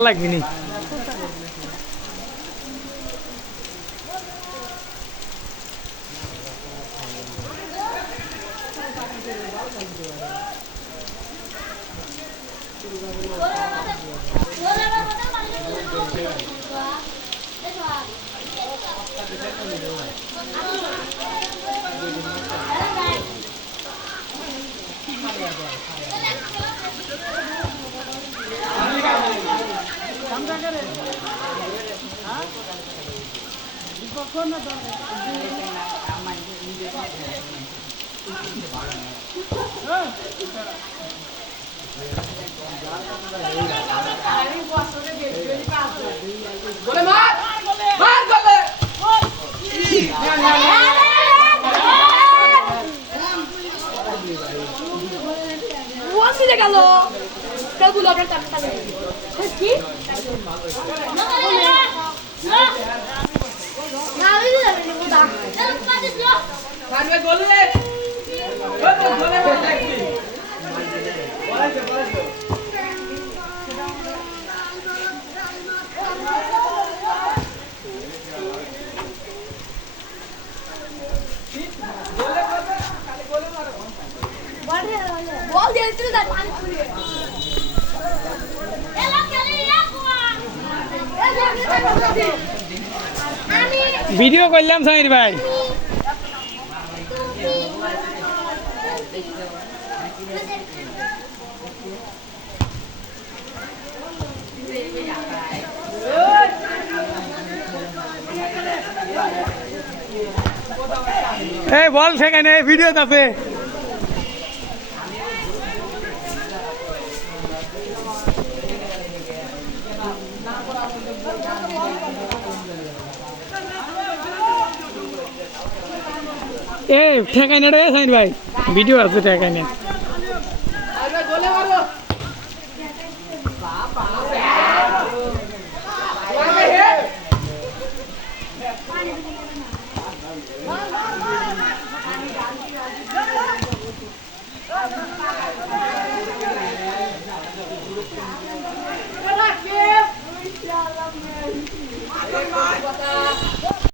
লাগবি নি গেল কালগুলো আপনার টাকা কি বল দিয়ে দিতে দাও পানি পুড়িয়ে ভিডিও করলাম সামির ভাই এই বল সেখানে ভিডিও আছে এই ঠেকাই না রে সাইন ভাই ভিডিও আছে ঠেকাই না What